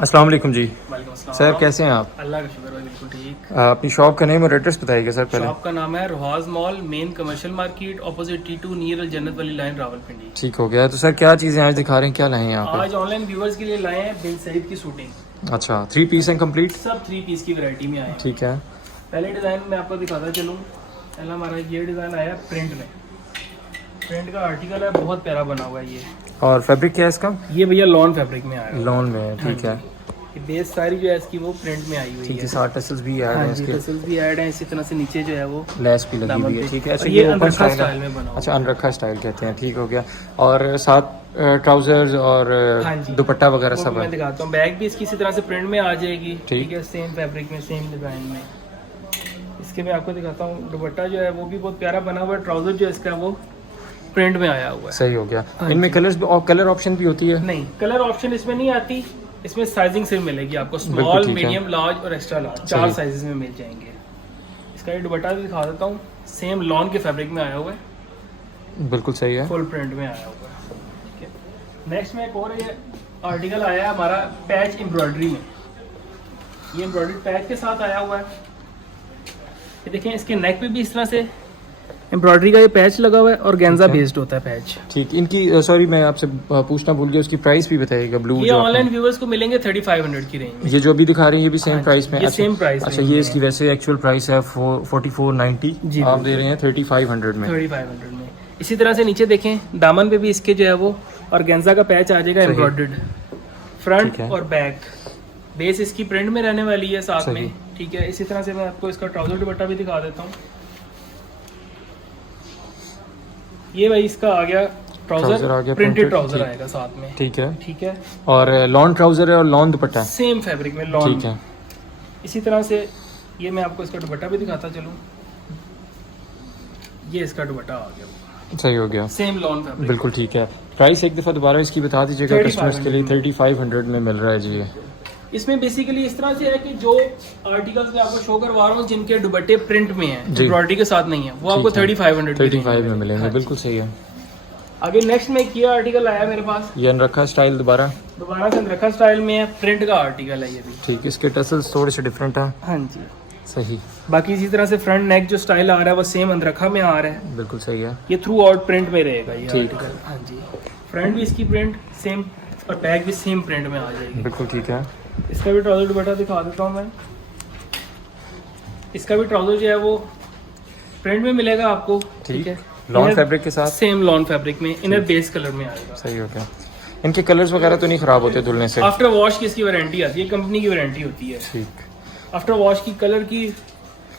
अस्सलाम वालेकुम जी। वालेकुम अस्सलाम। सर कैसे हैं आप? अल्लाह का शुक्र है, बिल्कुल ठीक। अपनी शॉप का नेम और एड्रेस बताइएगा सर पहले। शॉप का नाम है Rohaj mall, main commercial market, opposite T2 near Jannat वाली लाइन, रावलपिंडी। ठीक हो गया। तो सर क्या चीज़ें आज दिखा रहे हैं, क्या लाए हैं यहाँ पे? आज ऑनलाइन व्यूवर्स के लिए लाए हैं बिन सईद की शूटिंग। अच्छा, 3 पीस हैं कंप्लीट? सब 3 पीस की वैरायटी में आए हैं। ठीक है। पहले डिज़ाइन में आपको दिखाता चलूँ। पहला हमारा ये डिज़ाइन आया प्रिंट में। प्रिंट का आर्टिकल है, बहुत प्यारा बना हुआ है ये। और फैब्रिक क्या है इसका? ये भैया लॉन फैब्रिक में आया है। लॉन में है, ठीक है। ये बेस सारी जो है इसकी वो प्रिंट में आई हुई ठीक है। है, 60 टसल्स भी ऐड हैं इसके। टसल्स भी ऐड हैं, इसी तरह से नीचे जो है वो लेस भी लगी दामन हुई है, पे। ठीक है। अच्छा, और ये ओपन अनरखा स्टाइल स्टाइल में है। बना हुआ अच्छा, अनरखा स्टाइल कहते हैं, ठीक हो गया। और साथ ट्राउजर्स और हाँ जी, दुपट्टा वगैरह वो सब भी मैं है। दिखाता हूँ। बैग भी इसकी इसी तरह से प्रिंट में आ जाएगी, ठीक। ठीक है, सेम फैब्रिक में, सेम डिजाइन में। इसके मैं आपको दिखाता हूँ, दुपट्टा जो है वो भी बहुत प्यारा बना हुआ है। ट्राउजर जो है इसका वो प्रिंट में आया हुआ है। सही हो गया। हाँ इनमें जी। कलर्स भी और कलर ऑप्शन भी होती है? नहीं, कलर ऑप्शन इसमें नहीं आती। इसमें साइजिंग से मिलेगी आपको, बिल्कुल स्मॉल, ठीक है। मीडियम, लार्ज और एक्स्ट्रा लार्ज, 4 सही। साइजेस में मिल जाएंगे। इसका ये दुपट्टा भी दिखा देता हूँ, सेम लॉन के फैब्रिक में आया हुआ है, बिल्कुल सही है। फुल प्रिंट में आया हुआ है। नेक्स्ट में एक और ये आर्टिकल आया है हमारा पैच एम्ब्रॉयडरी में। ये एम्ब्रॉयडरी पैच के साथ आया हुआ है। ये देखें, इसके नेक पे भी इस तरह से एम्ब्रॉयडरी का ये पैच लगा हुआ है और गेंजा ठीक है। बेस्ड होता है पैच। ठीक। इनकी सॉरी मैं आपसे पूछना भूल गया, उसकी प्राइस भी बताइएगा। ब्लू ये ऑनलाइन व्यूवर्स को मिलेंगे 3500 की रेंज में। ये जो अभी दिखा रहे हैं ये भी सेम हाँ, प्राइस में? ये अच्छा, सेम प्राइस अच्छा, में ये है। इसकी वैसे एक्चुअल प्राइस है 4490, जी, आप बिल्कुल। दे रहे हैं 3500 में। 3500 में। इसी तरह से नीचे देखें, दामन पे भी इसके जो है वो और गेंजा का पैच आ जाएगा सही। एम्ब्रॉयडर्ड, ठीक फ्रंट है। और बैक। बेस इसकी प्रिंट में रहने वाली है साथ सही। में, ठीक है। इसी तरह से मैं आपको इसका ट्राउजर दुपट्टा भी दिखा देता हूँ। ये भाई इसका आ गया ट्राउजर आ गया, ट्राउजर, प्रिंटेड printed, ट्राउजर ठीक। आएगा साथ में, ठीक है। ठीक है। और लॉन ट्राउजर है और लॉन दुपट्टा है? सेम फैब्रिक में लॉन। ठीक है। इसी तरह से ये मैं आपको इसका दुपट्टा भी दिखाता चलूँ। ये इसका दुपट्टा आ गया, सही हो गया। Same lawn fabric. बिल्कुल ठीक है। प्राइस एक दफ़ा दोबारा इसकी बता दीजिएगा 3500 कस्टमर्स के लिए। 3500 में मिल रहा है जी ये। इसमें बेसिकली इस तरह से है कि जो आर्टिकल्स मैं आपको शो करवा रहा हूँ जिनके दुपट्टे प्रिंट में हैं, जी। एम्ब्रॉयडरी के साथ नहीं है, वो आपको 3500 35 में मिलेंगे। हाँ, बिल्कुल सही है। आगे नेक्स्ट में ये आर्टिकल आया मेरे पास, ये अनरखा स्टाइल दोबारा? दोबारा से रखा स्टाइल में है, प्रिंट का आर्टिकल है ये भी। ठीक। इसके टसल्स थोड़े से डिफरेंट हैं। हाँ जी। सही। बाकी इसी तरह से फ्रंट नेक जो स्टाइल आ रहा है वो सेम अनरखा में आ रहा है। बिल्कुल सही है। ये थ्रू आउट प्रिंट में रहेगा ये ठीक। आर्टिकल। हाँ जी। फ्रंट भी इसकी प्रिंट सेम और बैक भी सेम प्रिंट में आ जाएगी। बिल्कुल ठीक है। इसका भी ट्राउजर दुपट्टा दिखा देता हूँ मैं। इसका भी ट्राउजर जो है वो प्रिंट में मिलेगा आपको, ठीक है। लॉन इनर फैब्रिक के साथ? सेम लॉन फैब्रिक में, इनर बेस कलर में आएगा। सही हो गया। इनके कलर्स वगैरह तो नहीं खराब होते धुलने से? आफ्टर वॉश की इसकी वारंटी आती है, कंपनी की वारंटी होती है। ठीक। आफ्टर वॉश की कलर की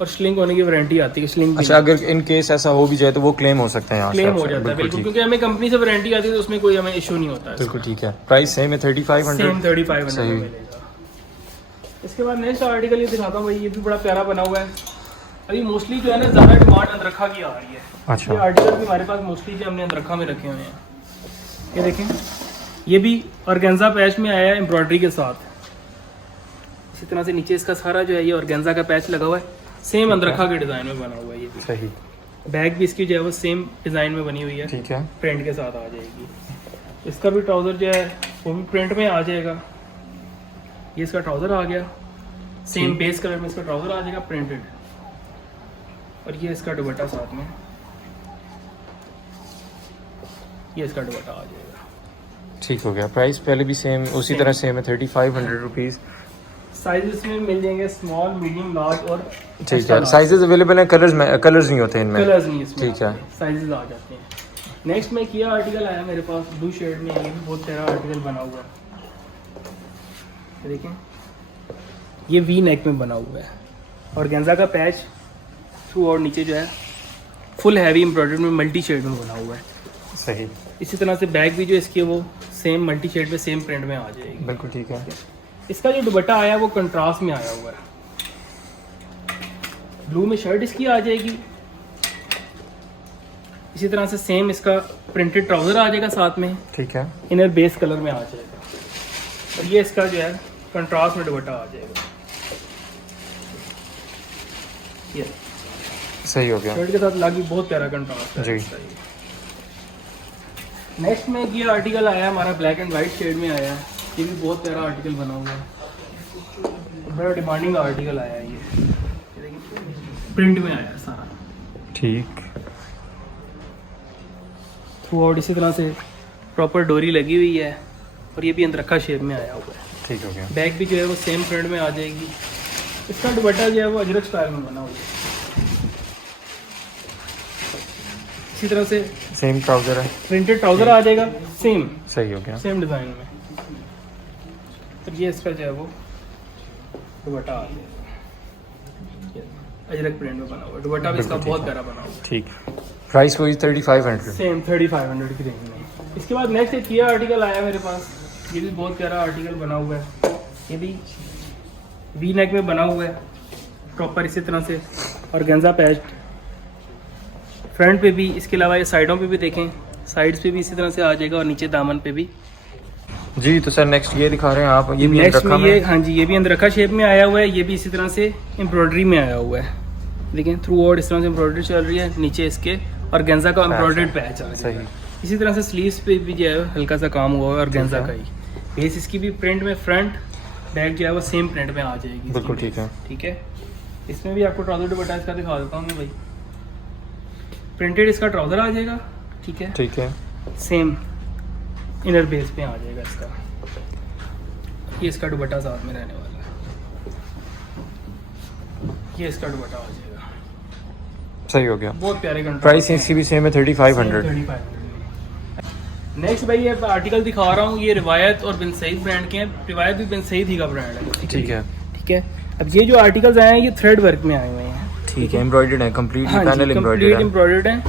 और श्लिंक होने की वारंटी आती है। श्लिंक अच्छा, अगर इन केस ऐसा हो भी जाए तो वो क्लेम हो सकते हैं यहाँ से क्लेम हो आपसे? जाता है, बिल्कुल, ठीक। क्योंकि हमें कंपनी से वारंटी आती है तो उसमें कोई हमें इशू नहीं होता है। बिल्कुल ठीक है। प्राइस सेम है 3500? सेम 3500 सही। मिलेगा। इसके बाद नेक्स्ट आर्टिकल ये दिखाता हूँ भाई, ये भी बड़ा प्यारा बना हुआ है। अभी मोस्टली जो है ना ज़्यादा डिमांड अनरखा की आ रही है। अच्छा। ये आर्टिकल भी हमारे पास मोस्टली जो हमने अनरखा में रखे हुए हैं। ये देखें, ये भी ऑर्गेन्जा पैच में आया है एम्ब्रॉयडरी के साथ। इसी तरह से नीचे इसका सारा जो है ये ऑर्गेन्जा का पैच लगा हुआ है, सेम अनरखा के डिज़ाइन में बना हुआ है। ये भी सही। बैग भी इसकी जो है वो सेम डिज़ाइन में बनी हुई है, ठीक है। प्रिंट के साथ आ जाएगी। इसका भी ट्राउज़र जो है वो भी प्रिंट में आ जाएगा। ये इसका ट्राउज़र आ गया, सेम बेस कलर में इसका ट्राउज़र आ जाएगा प्रिंटेड। और ये इसका दुपट्टा साथ में, ये इसका दुपट्टा आ जाएगा। ठीक हो गया। प्राइस पहले भी सेम उसी तरह सेम है 3500 रुपीज़। साइजेस में मिल जाएंगे स्मॉल, मीडियम, लार्ज और ठीक है। साइजेस अवेलेबल हैं, कलर्स नहीं होते इनमें? कलर्स नहीं इसमें, ठीक है। साइजेस आ जाते हैं। नेक्स्ट में किया आर्टिकल आया मेरे पास ब्लू शेड में, ये भी बहुत प्यारा आर्टिकल बना हुआ है। देखें, ये वी नेक में बना हुआ है और गेंजा का पैच थ्रू और नीचे जो है फुल हैवी एम्ब्रॉयडरी में मल्टी शेड में बना हुआ है। सही। इसी तरह से बैग भी जो इसकी है वो सेम मल्टी शेड में, सेम प्रिंट में आ जाएगी। बिल्कुल ठीक है। इसका जो दुपट्टा आया है वो कंट्रास्ट में आया हुआ है। ब्लू में शर्ट इसकी आ जाएगी। इसी तरह से सेम इसका प्रिंटेड ट्राउजर आ जाएगा साथ में, ठीक है। इनर बेस कलर में आ जाएगा। और ये इसका जो है कंट्रास्ट में दुपट्टा आ जाएगा। ये सही हो गया। शर्ट के साथ लगी बहुत प्यारा कंट्रास्ट है जी। नेक्स्ट में ये आर्टिकल आया है हमारा ब्लैक एंड वाइट शेड में आया है। ये भी बहुत प्यारा आर्टिकल बना हुआ है, बड़ा डिमांडिंग आर्टिकल आया है ये देखिए, प्रिंट में आया है सारा ठीक। थ्रू आउट इसी तरह से प्रॉपर डोरी लगी हुई है और ये भी अंदरखा शेप में आया हुआ है। ठीक हो गया। बैक भी जो है वो सेम प्रिंट में आ जाएगी। इसका दुपट्टा जो है वो अजरक स्टाइल में बना हुआ है। इसी तरह से सेम ट्राउजर है, प्रिंटेड ट्राउजर आ जाएगा सेम सही हो गया। सेम डिज़ाइन में। तो ये इसका जो है वो दुपट्टा आ जाएगा, अजरक प्रिंट में बना हुआ है। दुपट्टा भी इसका बिल्कुल बहुत ठीक है। प्यारा बना हुआ है। ठीक, प्राइस वही 3500। सेम 3500 की रेंज में। इसके बाद नेक्स्ट एक ये आर्टिकल आया मेरे पास, ये भी बहुत प्यारा आर्टिकल बना हुआ है। ये भी वी नेक में बना हुआ है प्रॉपर इसी तरह से, और गेंजा पैच फ्रंट पे भी। इसके अलावा ये साइडों पे भी देखें, साइड्स पे भी इसी तरह से आ जाएगा और नीचे दामन पे भी। जी तो सर नेक्स्ट ये दिखा रहे हैं आप, ये भी नेक्स्ट में अंदरखा ये, में? हाँ जी, ये भी अंदरखा शेप में आया हुआ है। ये भी इसी तरह से एम्ब्रॉयडरी में आया हुआ है। देखें थ्रू आउट इस तरह से एम्ब्रॉयडरी चल रही है नीचे इसके, और गेंजा का एम्ब्रॉयडर्ड पैच आ रहा सही। है। इसी तरह से स्लीव्स पे भी जो है हल्का सा काम हुआ है और गेंजा का ही। बेस इसकी भी प्रिंट में, फ्रंट बैक जो है वो सेम प्रिंट में आ जाएगी। बिल्कुल ठीक है। ठीक है, इसमें भी आपको ट्राउजर दुपट्टा इसका दिखा देता हूँ मैं भाई। प्रिंटेड इसका ट्राउजर आ जाएगा, ठीक है, ठीक है। सेम इनर बेस पे आ जाएगा इसका। ये इसका दुपट्टा साथ में रहने वाला है। ये इसका दुपट्टा आ जाएगा, सही हो गया। बहुत प्यारे कंट्रास्ट। प्राइस इसकी भी सेम है 3500। नेक्स्ट भाई ये आर्टिकल दिखा रहा हूँ, ये रिवायत और बिन सईद ब्रांड के हैं। रिवायत भी बिन सईद ही का ब्रांड है। ठीक है। ठीक है, अब ये जो आर्टिकल्स आए हैं ये थ्रेड वर्क में आए हुए हैं। ठीक है, एम्ब्रॉयडर्ड है, कंप्लीटली हाँ पैनल जी, एम्ब्रॉयडर्ड है। एम्ब्रॉयडर्ड है,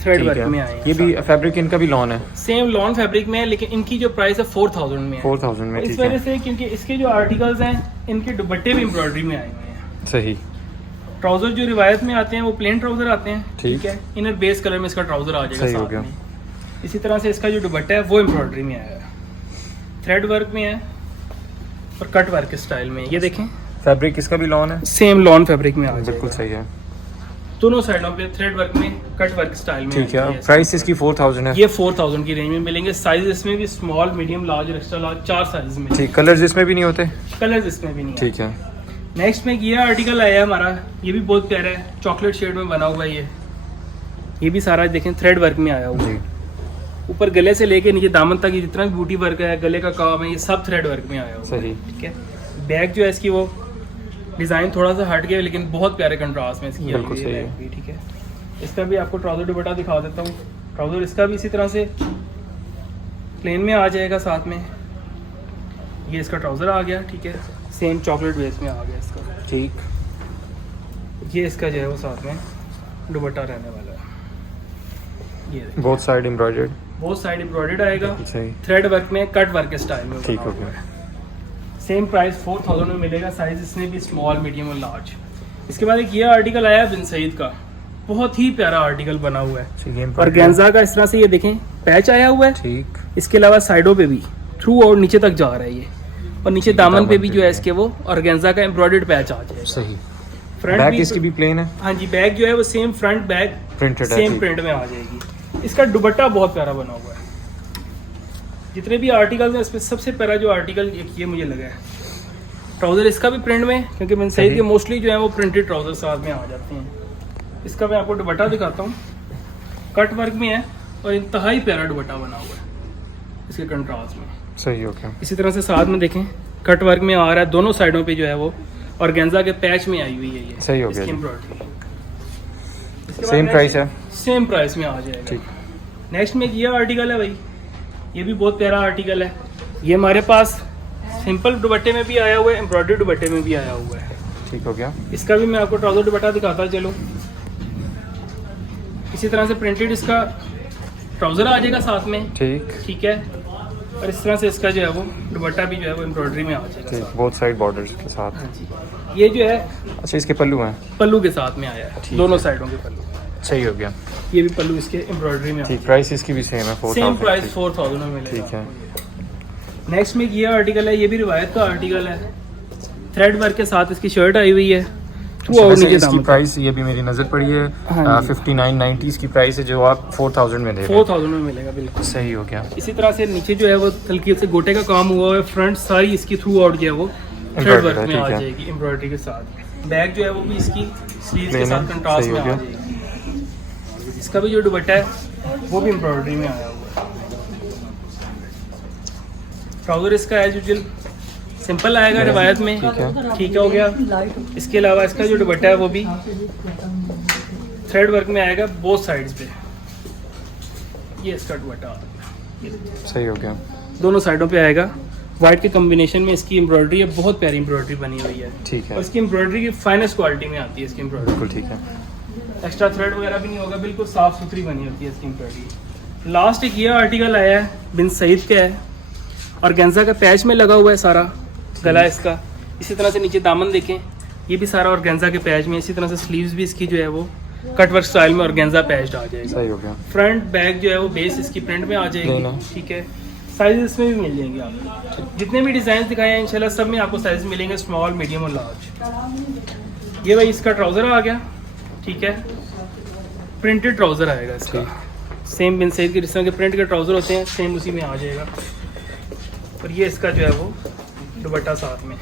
थ्रेड ठीक वर्क है। में आए हैं। ये भी फैब्रिक इनका भी लॉन है, सेम लॉन फैब्रिक में है, लेकिन इनकी जो प्राइस है 4000 में है। 4000 में। इस ठीक वजह है, से क्योंकि इसके जो आर्टिकल्स हैं इनके दुपट्टे भी एम्ब्रॉयडरी में आए हुए हैं। सही। ट्राउजर जो रिवायत में आते हैं वो प्लेन ट्राउजर आते हैं। ठीक है, इनर बेस कलर में इसका ट्राउजर आ जाएगा सही हो साथ गया। में। इसी तरह से इसका जो दुपट्टा है वो एम्ब्रॉयडरी में आया है, थ्रेड वर्क में है और कट वर्क स्टाइल में। ये देखें फैब्रिक इसका भी लॉन है, सेम लॉन फैब्रिक में आ जाएगा। बिल्कुल सही है। दोनों साइडों पे थ्रेड वर्क में, कट वर्क स्टाइल में। ठीक है, प्राइस इसकी 4000 है। ये 4000 की रेंज में मिलेंगे। साइज इसमें भी स्मॉल, मीडियम, लार्ज और एक्स्ट्रा लार्ज, 4 साइज में। ठीक, कलर्स इसमें भी नहीं होते? कलर्स इसमें भी नहीं है। ठीक है। नेक्स्ट में ये आर्टिकल आया है हमारा, ये भी बहुत प्यारा है, चॉकलेट शेड में बना हुआ है। ये भी सारा देखें थ्रेड वर्क में आया हुआ है। जी ऊपर गले से लेके नीचे दामन तक ये जितना भी बूटी वर्क है, गले का काम है, ये सब थ्रेड वर्क में आया हुआ है। सही। ठीक है, बैक जो है इसकी वो डिज़ाइन थोड़ा सा हट गया, लेकिन बहुत प्यारे कंट्रास्ट में इसकी बिल्कुल सही है। बैक भी। ठीक है, इसका भी आपको ट्राउजर दुपट्टा दिखा देता हूँ। ट्राउजर इसका भी इसी तरह से प्लेन में आ जाएगा साथ में। ये इसका ट्राउजर आ गया, ठीक है, सेम चॉकलेट बेस में आ गया इसका। ठीक, ये इसका जो है वो साथ में दुपट्टा रहने वाला है। ये देखिए, बोथ साइड एम्ब्रॉयडर्ड, बहुत साइड एम्ब्रॉयडर्ड आएगा, सही। थ्रेड वर्क में, कट वर्क स्टाइल में। ठीक हो गया। सेम प्राइस 4000 में मिलेगा। साइज इसमें भी स्मॉल, मीडियम और लार्ज। इसके बाद एक ये आर्टिकल आया बिन सईद का, बहुत ही प्यारा आर्टिकल बना हुआ है। और गेंजा का इस तरह से ये देखें पैच आया हुआ है। ठीक, इसके अलावा साइडों पे भी थ्रू और नीचे तक जा रहा है ये, और नीचे दामन पे भी जो है इसके वो ऑर्गेन्जा का एम्ब्रॉयडर्ड पैच आ जाएगा। सही। फ्रंट बैक इसकी भी प्लेन है? हाँ जी, बैक जो है वो सेम फ्रंट बैक प्रिंटेड है, सेम ठीक। प्रिंट में आ जाएगी। इसका दुपट्टा बहुत प्यारा बना हुआ है। जितने भी आर्टिकल्स हैं इसमें सबसे प्यारा जो आर्टिकल ये मुझे लगा है। ट्राउजर इसका भी प्रिंट में, क्योंकि बिन सईद के मोस्टली जो है वो प्रिंटेड ट्राउजर साथ में आ जाते हैं। इसका मैं आपको दुपट्टा दिखाता हूँ, कट वर्क में है और इंतहाई प्यारा दुपट्टा बना हुआ है इसके कंट्रास्ट में। सही हो गया। इसी तरह से साथ में देखें कट वर्क में आ रहा है, दोनों साइडों पे जो है वो ऑर्गेन्जा के पैच में आई हुई है ये। सही हो गया। सेम प्राइस है? सेम प्राइस में आ जाएगा। ठीक। नेक्स्ट में ये आर्टिकल है भाई, ये भी बहुत प्यारा आर्टिकल है। ये हमारे पास सिंपल दुपट्टे में भी आया हुआ है, एम्ब्रॉयडर्ड दुपट्टे में भी आया हुआ है। ठीक हो गया। इसका भी मैं आपको ट्राउजर दुपट्टा दिखाता चलो। इसी तरह से प्रिंटेड इसका ट्राउजर आ जाएगा साथ में। ठीक, ठीक है, और इस तरह से इसका जो है वो दुपट्टा भी जो है वो एम्ब्रॉयडरी में आ जाएगा ठीक, साथ में। बोथ साइड बॉर्डर्स के साथ। हाँ जी, ये जो है अच्छा, इसके पल्लू हैं? पल्लू के साथ में आया है, ठीक दोनों है। साइडों के पल्लू। सही हो गया। ये भी पल्लू इसके एम्ब्रॉयडरी में आ ठीक, प्राइस इसकी भी सेम है, 4000। सेम प्राइस 4000 में मिलेगा। ठीक है। नेक्स्ट में ये आर्टिकल है, ये भी रिवायत का आर्टिकल है। थ्रेड वर्क के साथ इसकी शर्ट आई हुई है, थ्रू आउट वैसे नीचे इसकी दामन प्राइस ये भी मेरी नज़र पड़ी है हाँ जी। 5990 इसकी प्राइस है, जो आप 4000 में दे रहे हैं। 4000 में मिलेगा बिल्कुल। सही हो गया। इसी तरह से नीचे जो है वो हल्की से गोटे का काम हुआ है, फ्रंट सारी इसकी थ्रू आउट जो है वो थ्रेड Embroidered वर्क है, में ठीक आ है। जाएगी एम्ब्रॉयडरी के साथ। बैक जो है वो भी इसकी स्लीव्स के Plain साथ है, कंट्रास्ट सही में हो आ गया। जाएगी। इसका भी जो दुपट्टा है वो भी एम्ब्रॉयडरी में आया हुआ है। ट्राउजर इसका एज यूजुअल सिंपल आएगा रिवायत में, ठीक है। ठीक हो गया। इसके अलावा इसका जो दुपट्टा है वो भी थ्रेड वर्क में आएगा बोथ साइड्स पे। ये इसका दुपट्टा आ गया। सही हो गया। दोनों साइडों पे आएगा। वाइट के कॉम्बिनेशन में इसकी एम्ब्रॉयडरी है, बहुत प्यारी एम्ब्रॉयडरी बनी हुई है। ठीक और है, इसकी एम्ब्रॉयडरी की फाइनेस्ट क्वालिटी में आती है इसकी एम्ब्रॉयडरी। बिल्कुल ठीक है। एक्स्ट्रा थ्रेड वगैरह भी नहीं होगा, बिल्कुल साफ सुथरी बनी होती है इसकी एम्ब्रॉयडरी। लास्ट एक ये आर्टिकल आया है बिन सईद का है, और गेंजा का पैच में लगा हुआ है सारा गला इसका। इसी तरह से नीचे दामन देखें, ये भी सारा और गेंजा के पैच में। इसी तरह से स्लीव्स भी इसकी जो है वो कट वर्क स्टाइल में और गेंजा पैच आ जाएगा। सही हो गया। फ्रंट बैक जो है वो बेस इसकी प्रिंट में आ नहीं, जाएगी, नहीं। ठीक है। साइज इसमें भी मिल जाएंगे आपको, जितने भी डिज़ाइन दिखाए हैं इंशाल्लाह सब में आपको साइज मिलेंगे, स्मॉल मीडियम और लार्ज। ये भाई इसका ट्राउज़र आ गया, ठीक है। प्रिंटेड ट्राउज़र आएगा इसका, सेम बिन सईद के जिस तरह के प्रिंट के ट्राउज़र होते हैं सेम उसी में आ जाएगा। और ये इसका जो है वो दुपट्टा साथ में,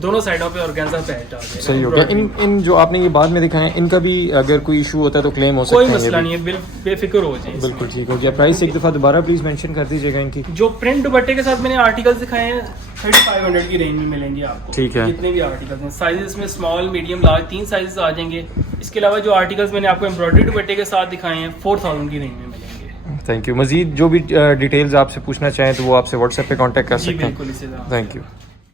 दोनों साइडों पे ऑर्गेन्जा पैच आ जाएगा। सही हो गया। इन जो आपने ये बाद में दिखाए हैं, इनका भी अगर कोई इशू होता है तो क्लेम हो सकता कोई है? मसला नहीं है, बेफिक्र हो जाए। बिल्कुल ठीक हो गया। प्राइस एक दफ़ा दोबारा प्लीज़ मेंशन कर दीजिएगा इनकी। जो प्रिंट दुपट्टे के साथ मैंने आर्टिकल्स दिखाए हैं 3500 की रेंज में मिलेंगे आपको, ठीक है। जितने भी आर्टिकल्स हैं। साइजेस में स्मॉल मीडियम लार्ज 3 साइजेस आ जाएंगे। इसके अलावा जो आर्टिकल्स मैंने आपको एम्ब्रॉयडरी दुपट्टे के साथ दिखाए हैं 4000 की रेंज में मिलेंगे। Thank you. मज़ीद जो भी डिटेल्स आपसे पूछना चाहें तो वो आपसे व्हाट्सएप पे कांटेक्ट कर जी सकते हैं। बिल्कुल, इसी तरह। Thank you.